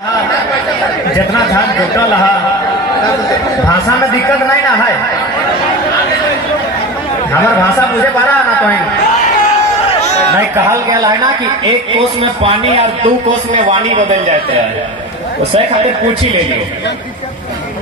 जितना धान जुटल है भाषा में दिक्कत नहीं ना है। हमार भाषा मुझे पड़ा ना तो नहीं कहल गया है ना कि एक कोस में पानी और 2 कोस में वाणी बदल जाते हैं। तो सही खातिर पूछ ही ले लियो।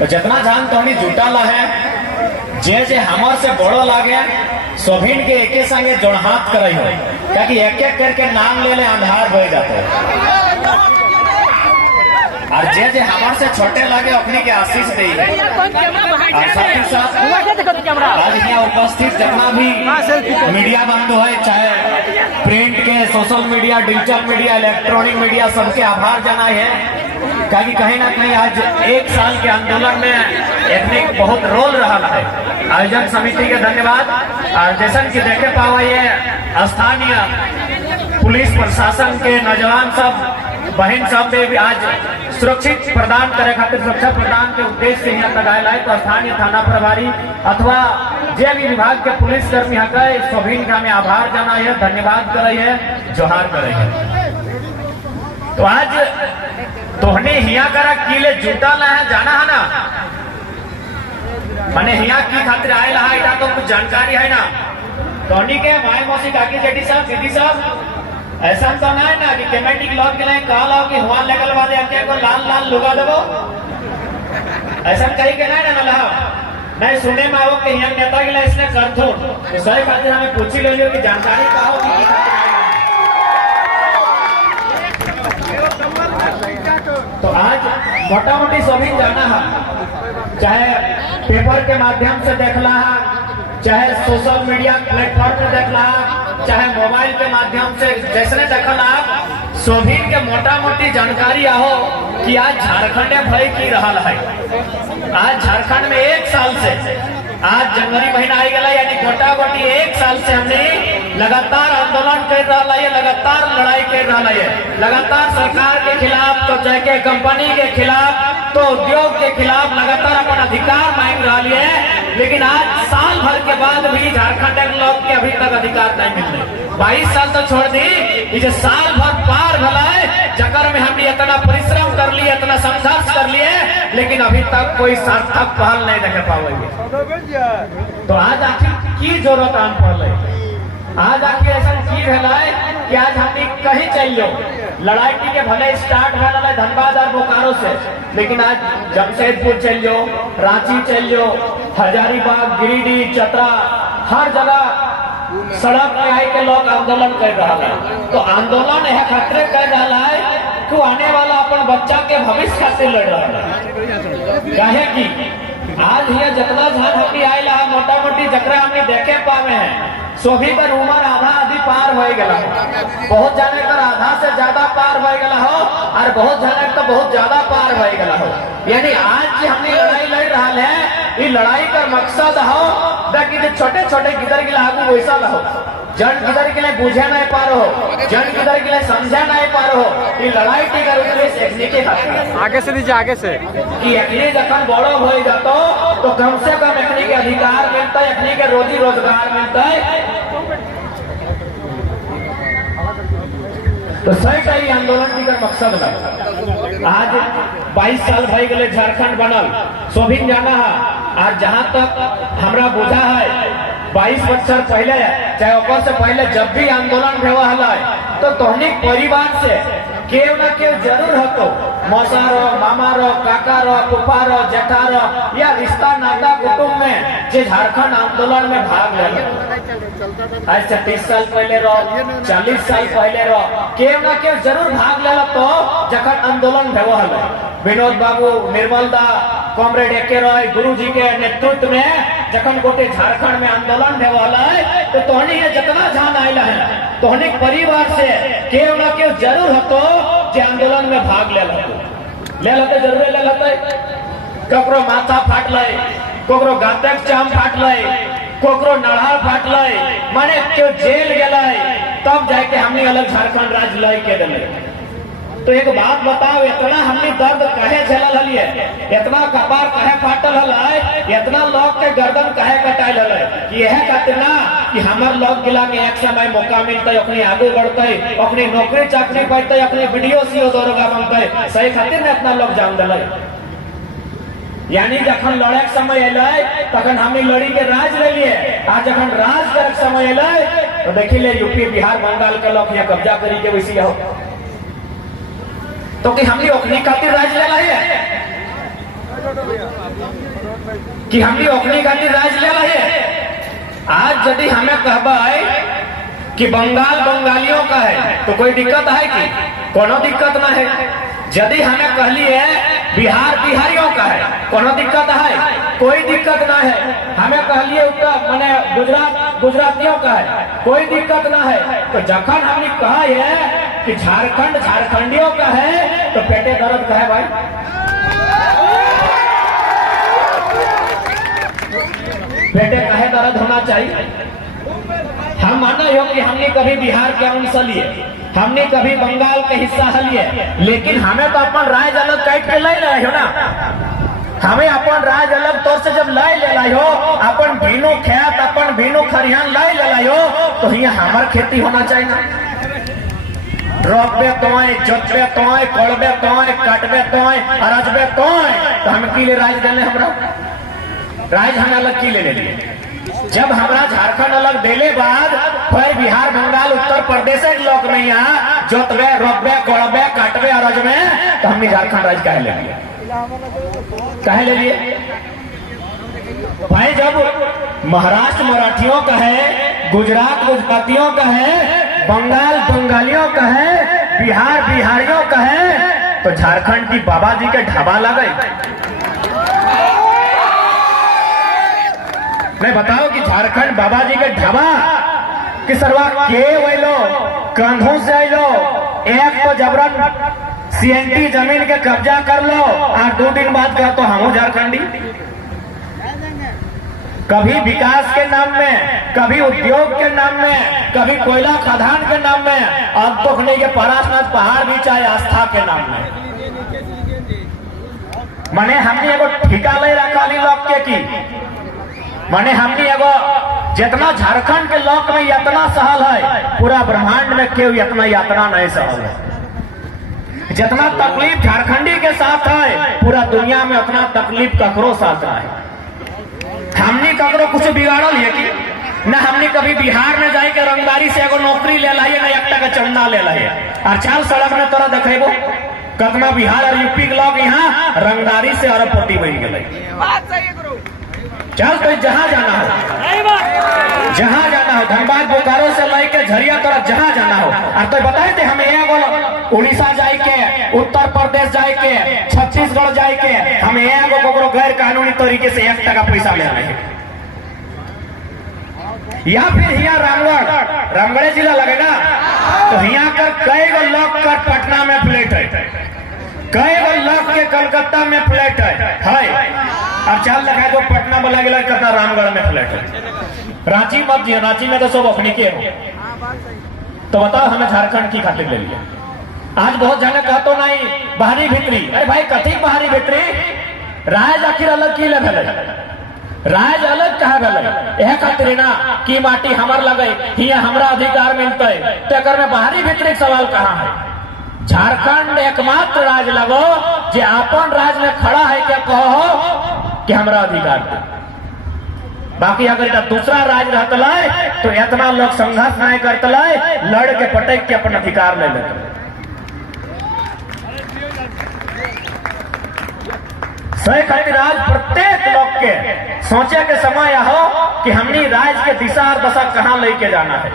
तो जितना धान तो हमें जुटल है जे जे हमार से बड़ो लागे सभिन के एके संगे जोड़हाथ करे हो, ताकि एक एक करके नाम ले ले अंधार हो जाते हैं। और जे जे हमारे से छोटे लगे अपने के आशीष दे। और साथ ही साथ आज यहाँ उपस्थित जितना भी मीडिया बंधु है, चाहे प्रिंट के, social media, digital media, electronic media, सबके आभार जनाए है। क्योंकि कहीं ना कहीं आज 1 साल के आंदोलन में एक बहुत रोल रहा है। आयोजक समिति के धन्यवाद। और जैसा कि देखे पावा ये स्थानीय पुलिस प्रशासन के नौजवान सब बहन सब में भी आज सुरक्षित प्रदान करे खातिर सुरक्षा प्रदान के उद्देश्य से यहाँ तक आयल है। तो स्थानीय थाना प्रभारी अथवा जे भी विभाग के पुलिस कर्मी है सभी का हमें आभार जाना है, धन्यवाद करे है, जोहार करे है। तो आज तोहने हिया करा किले जुटल है जाना है ना, माने हिया की खातिर आयल है इटा तो कुछ जानकारी है ना। तोहनी के माए मौसी काकी जेठी साहब दीदी साहब ऐसा तो नहीं ना कि कमेटी के लोग के लिए कहला कि हुआ लेगल वाले अंके को लाल लाल लुगा देवो, ऐसा कहीं के नहीं ना लहा नहीं सुने में आओ कि यहाँ नेता के लिए इसने करथुन। तो सही खातिर हमें पूछ ही ले लियो कि जानकारी का हो कि तो आज मोटा मोटी सभी जाना है, चाहे पेपर के माध्यम से देखला है, चाहे सोशल मीडिया प्लेटफॉर्म पे देखला, चाहे मोबाइल के माध्यम से जैसे देखल आप सभी के मोटा मोटी जानकारी आहो कि आज झारखंड भय की रहा है। आज झारखंड में 1 साल से आज जनवरी महीना आई गया, यानी मोटा मोटी 1 साल से हमने लगातार आंदोलन कर रहा है, लगातार लड़ाई कर रहा है, लगातार सरकार के खिलाफ, तो चाहे कंपनी के खिलाफ, तो उद्योग के खिलाफ लगातार अपना अधिकार मांग रहा है। लेकिन आज साल भर के बाद भी झारखंड के लोग के अभी तक अधिकार नहीं मिल रहे। 22 साल तो छोड़ दी, ये साल भर पार भला है जगह में हमने इतना परिश्रम कर लिए, इतना संघर्ष कर लिए, लेकिन अभी तक कोई सार्थक पहल नहीं देख पाओगे। तो आज आखिर की जरूरत आम पड़े, आज आखिर ऐसा की है कि आज हमने कहीं चल लड़ाई के भले स्टार्ट है धनबाद और बोकारो से, लेकिन आज जमशेदपुर चल जाओ, रांची चल जाओ, हजारीबाग, गिरिडीह, चतरा, हर जगह सड़क पे आई के लोग आंदोलन कर रहा है। तो आंदोलन यह खतरे कर रहा है कि आने वाला अपन बच्चा के भविष्य खातिर लड़ रहा है। कहे कि आज ये जितना झान हमने आयला मोटा मोटी जकरा हमने देखे पावे हैं सभी पर उम्र आधा आधी पार हो गया हो, बहुत जाने पर आधा से ज्यादा पार हो गया हो, और बहुत जाने तो बहुत ज्यादा पार हो गया हो। यानी आज हमने लड़ाई लड़ रहा है, ये लड़ाई का मकसद हो कि छोटे छोटे गिदर के लागू वैसा हो, जन गिदर के लिए बुझे नहीं पा रहे हो, जन गिदर के लिए समझे नहीं पा रहे हो। ये लड़ाई के आगे से दीजिए, आगे से कि अखनी जखन बड़ो हो जातो तो कम से कम अखनी के अधिकार मिलता है, अखनी के रोजी रोजगार मिलता है। तो सही सही आंदोलन की मकसद है। आज 22 साल भाई गए झारखंड बनल सभी जाना है। आज जहाँ तक हमरा बुझा है 22 वर्ष पहले चाहे ऊपर से पहले जब भी आंदोलन हुआ है तो तोहनी परिवार से केव न केव जरूर हतो, मौसा रो, मामा रो, काका रो, फूफा रो, जेठा रो, या रिश्ता नाता कुटुंब में जे झारखंड आंदोलन में भाग ले। आज से 30 साल पहले रो, 40 साल पहले रो, केव न केव जरूर भाग ले तो जखन आंदोलन हुआ है। विनोद बाबू, निर्मल दा, कॉमरेड एके रॉय, गुरु जी के नेतृत्व में जखन गोटे झारखंड में आंदोलन हुआ है तो तोहनी ये जितना जान आयला है तोहनी परिवार से केव न केव जरूर हतो जे आंदोलन में भाग ले जरूर ले लेते। ककरो माथा फाट ले, ककरो गातक चाम फाट ले, ककरो नढ़ा फाट ले, माने क्यों जेल गए तब जाके हमने अलग झारखंड राज्य लय के दिले। तो एक बात बताओ, इतना हमने दर्द कहे झेलल हलिए, इतना कपार कहे फाटल हल, इतना लोग के गर्दन कहे कटाइल हल कि यह खातिर ना कि हमार लोग गिला के एक समय मौका मिलता अपने आगे बढ़ते, अपनी नौकरी चाकरी पाते, अपने वीडियो सीओ दरोगा बनते, सही खातिर ना इतना लोग जान दिल। यानी जखन लड़े के समय अल तखन हमें लड़ी के राज ले लिए, आज जखन राज करे समय अल तो देखी ले यूपी बिहार बंगाल के लोग यहाँ कब्जा करी के वैसी हो, तो कि हमने ओखनी खातिर राज ले है, कि हमने ओखनी खातिर राज ले है। आज यदि हमें कहबे कि बंगाल बंगालियों का है तो कोई दिक्कत है कि कोनो दिक्कत ना है। यदि हमें कहली है बिहार बिहारियों का है, कोनो दिक्कत है, कोई दिक्कत ना है। हमें कहलिए उत्तर माने गुजरात गुजरातियों का है, कोई दिक्कत ना है। तो जखन हमने कहा है कि झारखंड झारखंडियों का है तो पेटे दर्द का है भाई। पेटे का है दर्द होना चाहिए। हम माना हो कि हमने कभी बिहार के अंश लिए, हमने कभी बंगाल के हिस्सा लिए, लेकिन हमें तो अपन राज अलग काट के ले रहे हो ना। हमें अपन राज अलग तौर से जब लाई ले लाई हो, अपन भीनो खेत अपन भीनो खरिहान लाई ले लाई हो, तो यहाँ हमार खेती होना चाहिए ना। रोपबे तोय, जोतबे तोय, कोड़बे तोय, काटबे तोय, अरजबे तोय, तो हम की ले राज देने, हमरा राज हमें अलग की ले लिए। जब हमारा झारखंड अलग देले बाद फिर बिहार बंगाल उत्तर प्रदेश के लोग में यहाँ जोतबे रोपबे कोड़बे काटबे अरजबे, तो हमने झारखंड राज कहे ले लिए, कहे ले लिए भाई। जब महाराष्ट्र मराठियों का है, गुजरात गुजरातियों का है, बंगाल बंगालियों का है, बिहार बिहारियों का है, तो झारखंड की बाबा जी के ढाबा लगे। मैं बताओ कि झारखंड बाबा जी के ढाबा कि सरवा के वैलो कंधों से आइलो, एक तो जबरन सीएनटी जमीन के कब्जा कर लो और 2 दिन बाद कहा तो हम झारखंडी। कभी विकास के नाम में, कभी उद्योग के नाम में, कभी कोयला खदान के नाम में, अब तो नहीं के पारासनाथ पहाड़ भी चाहे आस्था के नाम में। मने हमने एगो ठिका ले रखा लोग के की, माने हमने एगो जितना झारखंड के लोग में यातना सहल है, पूरा ब्रह्मांड में क्यों इतना यातना नहीं सहल है। जितना तकलीफ झारखंडी के साथ है, पूरा दुनिया में उतना तकलीफ ककरो साथ है। हमने ककरो कुछ बिगाड़ल है कि न? हमने कभी बिहार में जाए के रंगदारी से एगो नौकरी ले लाइए, न एकटा का चंदा ले लाइए, और चल सड़क में तोरा देखेबो कतना बिहार और यूपी के लोग यहाँ रंगदारी से अरबपति बन गए। चल तो जहां जाना हो, जहां जाना हो, धनबाद बोकारो से लेके झरिया तरफ जहां जाना हो। और तो बताए थे हमें एगो उड़ीसा जाए के, उत्तर प्रदेश जाए के, छत्तीसगढ़ जाए के, हमें एगो गैर कानूनी तरीके से 1 टका पैसा ले रहे हैं। या फिर यहाँ रामगढ़ जिला लगेगा तो यहाँ कर कई गो लोग कर पटना में फ्लैट है, कई गो लोग के कलकत्ता में फ्लैट है। और चाल लगा दो पटना में लगे कहता रामगढ़ में फ्लैट है। रांची मत जी, रांची में तो सब अपनी के हो। तो बताओ हमें झारखंड की खातिर ले लिया। आज बहुत जाने कहा तो नहीं बाहरी भीतरी, अरे भाई कथी बाहरी भीतरी, राज आखिर अलग की ले भले, राज अलग कहा भले, यह खातिर ना की माटी हमार लगे, हिया हमरा अधिकार मिलता है, तो में बाहरी भीतरी सवाल कहाँ है। झारखंड एकमात्र राज लगो जो अपन राज में खड़ा है, क्या कहो कि हमरा अधिकार दे। बाकी अगर दूसरा राज रहता तो इतना लोग संघर्ष नहीं करते, लड़ के पटक के अपन अधिकार ले लेते। सही खातिर आज प्रत्येक लोग के सोचे के समय हो कि हमने राज के दिशा और दशा कहाँ लेके जाना है।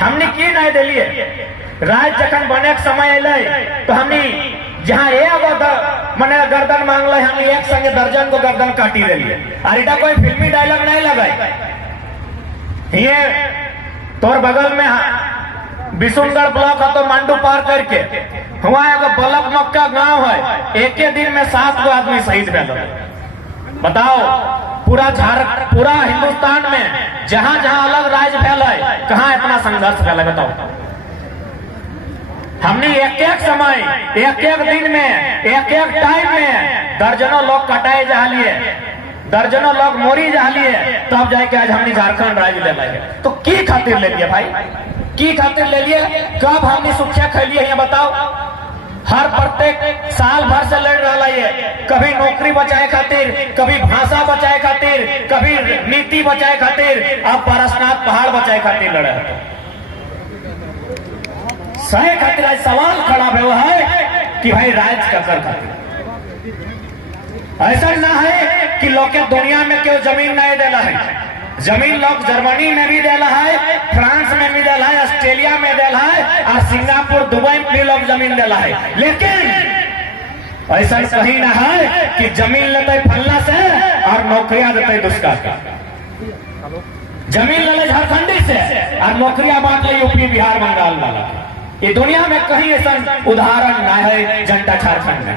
हमने की नहीं दिलिए राज जखन बने के समय अल तो हमने जहाँ मने गर्दन मांग ले, हम एक संगे दर्जन को गर्दन काटी दिलिए। और कोई फिल्मी डायलॉग नहीं लगाए। ये तोर बगल में बिशुनगढ़ ब्लॉक है तो मांडू पार करके हुआ एगो बलक मक्का गांव है, एक ही दिन में 7 गो आदमी शहीद भेल। बताओ पूरा हिंदुस्तान में जहां जहां अलग राज भेल है, कहां इतना संघर्ष भेल है बताओ। हमने एक एक समय, एक एक दिन में, एक एक टाइम में दर्जनों लोग कटाए जा लिए, दर्जनों लोग मोरी जा लिए, तब जाके आज हमने झारखंड राज्य ले लिया। तो की खातिर ले लिए भाई, की खातिर ले लिए? कब हमने सुखिया खैलिए ये बताओ? हर प्रत्येक साल भर से लड़ रहा है, कभी नौकरी बचाए खातिर, कभी भाषा बचाए खातिर, कभी नीति बचाए खातिर, अब पारसनाथ पहाड़ बचाए खातिर लड़े। सही खातिर आज सवाल खड़ा हुआ है कि भाई राज का कर खातिर ऐसा ना है कि लोग के दुनिया में क्यों जमीन नहीं देला है। जमीन लोग जर्मनी में भी देला है, फ्रांस में भी देला है, ऑस्ट्रेलिया में देला है, और सिंगापुर दुबई में भी लोग जमीन देला है। लेकिन ऐसा कहीं ना है कि जमीन लेते फलना से और नौकरियां देते दुष्का का। जमीन ले झारखंडी से और नौकरियां बांट ले यूपी बिहार बंगाल वाला। ये दुनिया में कहीं ऐसा उदाहरण ना है जनता झारखंड में।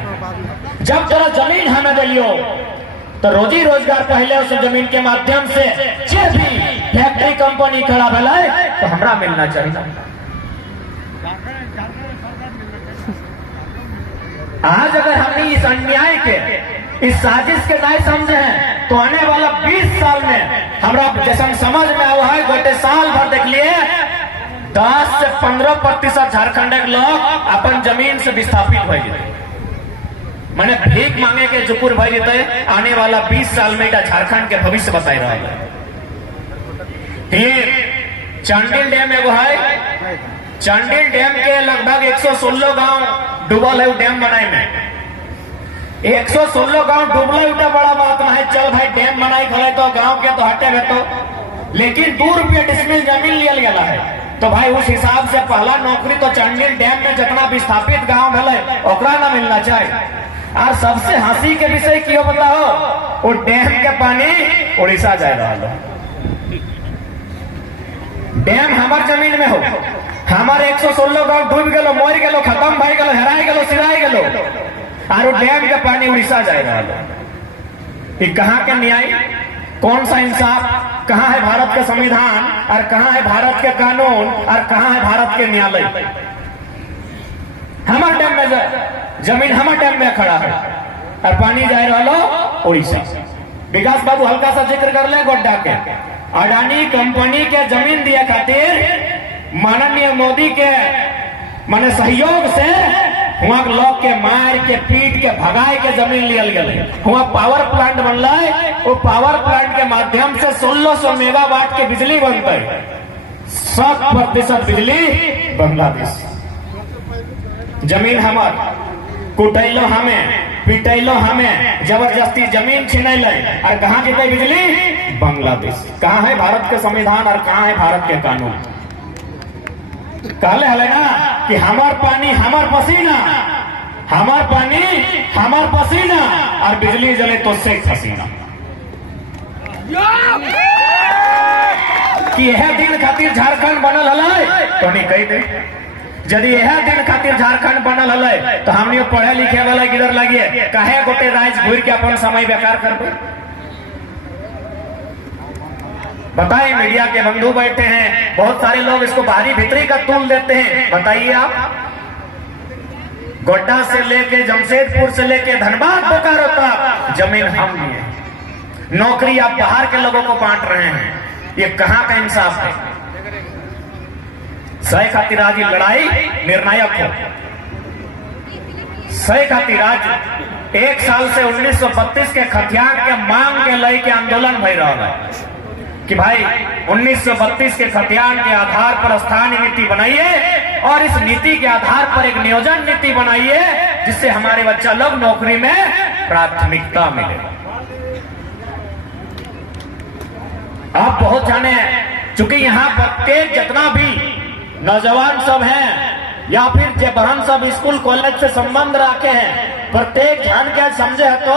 जब जरा जमीन हमें दे लियो तो रोजी रोजगार पहले उस जमीन के माध्यम से जे भी फैक्ट्री कंपनी खड़ा भला है तो हमरा मिलना चाहिए। आज अगर हमने इस अन्याय के, इस साजिश के नहीं समझे हैं तो आने वाला 20 साल में हमरा जैसा समझ में आया है, गोटे साल भर देख लिए 10 से 15% झारखंड के लोग अपन जमीन से विस्थापित हो जाते, मैंने भीख मांगे के जुकुर भाई देते। आने वाला 20 साल में झारखंड के भविष्य बताई रहा है। फिर चांडिल डैम एगो है, चांडिल डैम के लगभग 116 गांव डूबल है। डैम बनाए में 116 गांव डूबल उठा बड़ा बात ना है। चल भाई डैम बनाई खड़े तो गांव के तो हटे तो, लेकिन 2 रुपये डिसमिल जमीन लिया गया है। तो भाई उस हिसाब से पहला नौकरी तो चांडिल डैम में जितना विस्थापित गांव भले ओकरा ना मिलना चाहिए। और सबसे हंसी के विषय क्यों बताओ, वो डैम के पानी उड़ीसा जा रहा है। डैम हमार जमीन में हो, हमारे 116 गांव डूब गए, मर गए, खत्म भाई गए, हेराई गए, सिराई गए, और डैम के पानी उड़ीसा जा रहा है। कहाँ के न्याय, कौन सा इंसाफ, कहाँ है भारत का संविधान, और कहाँ है भारत के कानून, और कहाँ है भारत के न्यायालय? हमारे डैम में जमीन हमारे डैम में खड़ा है और पानी जा रहा उड़ीसा। विकास बाबू हल्का सा जिक्र कर ले गोड्डा के। अडानी कंपनी के जमीन दिया खातिर माननीय मोदी के माने सहयोग से वहां लोग के मार के पीट के भगाए के जमीन लियल गए। वहां पावर प्लांट बनला है, वो पावर प्लांट के माध्यम से 1600 मेगावाट के बिजली बनते, 100% बिजली बांग्लादेश। जमीन हमार, कुटैलो हमें, पिटैलो हमें, जबरदस्ती जमीन छीनैले, और कहाँ जीते बिजली? बांग्लादेश। कहाँ है भारत के संविधान और कहाँ है भारत के कानून? कहले हले ना कि हमार पानी हमार पसीना, हमार पानी हमार पसीना, और बिजली जले तो शेख हसीना। कि यह दिन खातिर झारखंड बनल हले तो नहीं कही दे। यदि यह दिन खातिर झारखंड बनल हले तो हमने पढ़े लिखे वाले किधर लगिए, काहे गोटे राज घूर के अपन समय बेकार कर दो? बताइए, मीडिया के बंधु बैठे हैं, बहुत सारे लोग इसको बाहरी भीतरी का तूल देते हैं। बताइए आप, गोड्डा से लेके जमशेदपुर से लेके धनबाद बोकारो तक जमीन हम लिए, नौकरी आप बाहर के लोगों को बांट रहे हैं। ये कहां का इंसाफ है? सही खातिर आज लड़ाई निर्णायक हो। सही खातिर आज 1 साल से 1932 के खतियान के मांग के लय के आंदोलन भई रहा है कि भाई 1932 के खतियान के आधार पर स्थानीय नीति बनाइए, और इस नीति के आधार पर एक नियोजन नीति बनाइए जिससे हमारे बच्चा लोग नौकरी में प्राथमिकता मिले। आप बहुत जाने चूंकि यहाँ प्रत्येक जितना भी नौजवान सब हैं या फिर जो बहन सब स्कूल कॉलेज से संबंध रखे हैं, प्रत्येक ध्यान के समझे है तो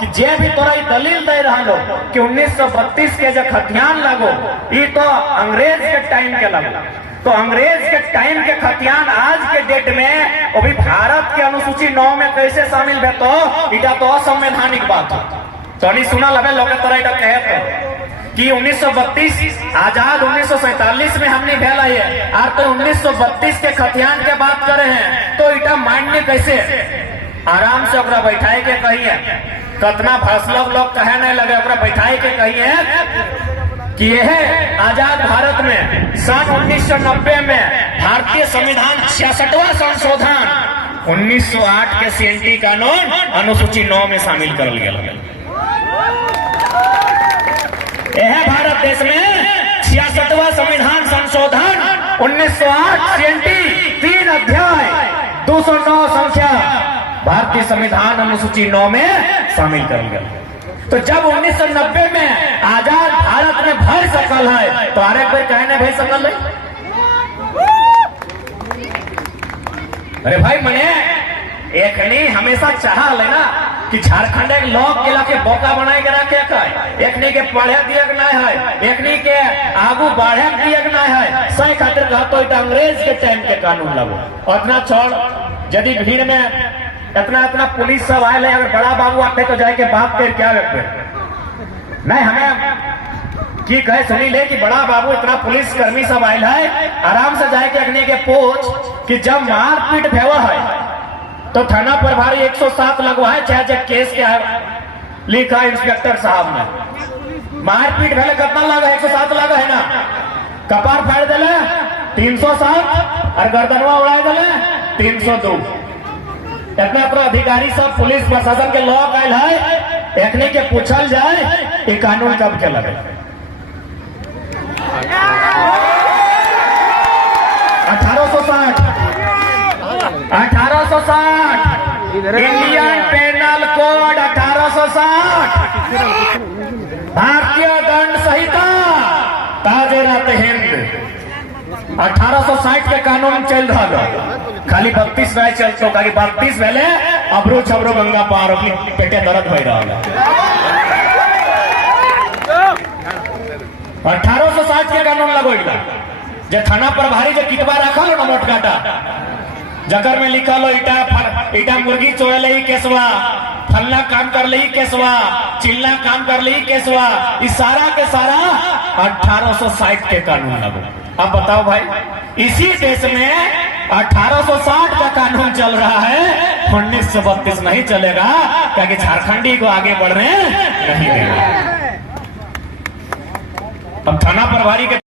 कि जे भी तोरा दलील दे रहा लो कि 1932 के जो खतियान लगो ये तो अंग्रेज के टाइम के लगो, तो अंग्रेज के टाइम के खतियान आज के डेट में वो भी भारत के अनुसूची 9 में कैसे शामिल है? तो इटा तो असंवैधानिक बात है। तो नहीं सुना लगे लोग तरह कहे तो कि 1932 आजाद 1947 में हमने भेला है और तो 1932 के खतियान के बात करे हैं तो इटा माइंड ने कैसे आराम से ओकरा बैठाए के कहिए कतना भाषण लोग कहे नहीं लगे ओकरा बैठाए के कहिए कि यह आजाद भारत में सन 1990 में भारतीय संविधान 66वां संशोधन 1908 के सीएनटी कानून अनुसूची 9 में शामिल करल गया। यह भारत देश में 66वां संविधान संशोधन 1908 सीएनटी 3 अध्याय 209 संख्या भारतीय संविधान अनुसूची 9 में शामिल करल गया। तो जब 1990 में आजाद भारत में भर सकल है तो आरे कोई कहने भेज सकल है। अरे भाई मने एक नहीं हमेशा चाह लेना कि झारखंड एक लोग के लाके बोका बनाए के रखे एक नहीं के पढ़े दिए नहीं है एक नहीं के आगू बढ़े दिए नहीं है सही खातिर कहते तो अंग्रेज के टाइम के कानून लगो उतना छोड़ यदि भीड़ में इतना पुलिस सब आए ले अगर बड़ा बाबू आते तो जाए के बात कर क्या लगते नहीं हमें की कहे सुनी ले कि बड़ा बाबू इतना पुलिस कर्मी सब आयल है आराम से जाए के अग्नि के पूछ कि जब मारपीट भेवा है तो थाना प्रभारी 107 लगवा है चाहे जब केस क्या है लिखा इंस्पेक्टर साहब ने मारपीट भेले कितना लगा 107 लगा है ना कपार फाड़ दिले 307 और गर्दनवा उड़ा दिले 302 इतना अधिकारी सब पुलिस प्रशासन के लोग आयल है एकने के पूछल जाए ये कानून कब के लगे 1860 इंडियन पेनल कोड 1860 भारतीय दंड संहिता ताजेरात हिंद 1860 के कानून चल रहा खाली 32 नहीं चलते खाली 32 पहले अबरू छबरू गंगा पार होगी पेटे दर्द हो रहा है 1860 के कानून लगोला जो थाना प्रभारी जो कितबा रखल हो नोट काटा जकर में लिखल हो इटा मुर्गी चोए ले केसवा फलना काम कर ले केसवा चिल्ला काम कर ले केसवा इस सारा के सारा 1860 के कानून लगो। अब बताओ भाई इसी देश में 1860 का कानून चल रहा है 1932 नहीं चलेगा क्योंकि झारखंडी को आगे बढ़ने नहीं देगा। अब थाना प्रभारी के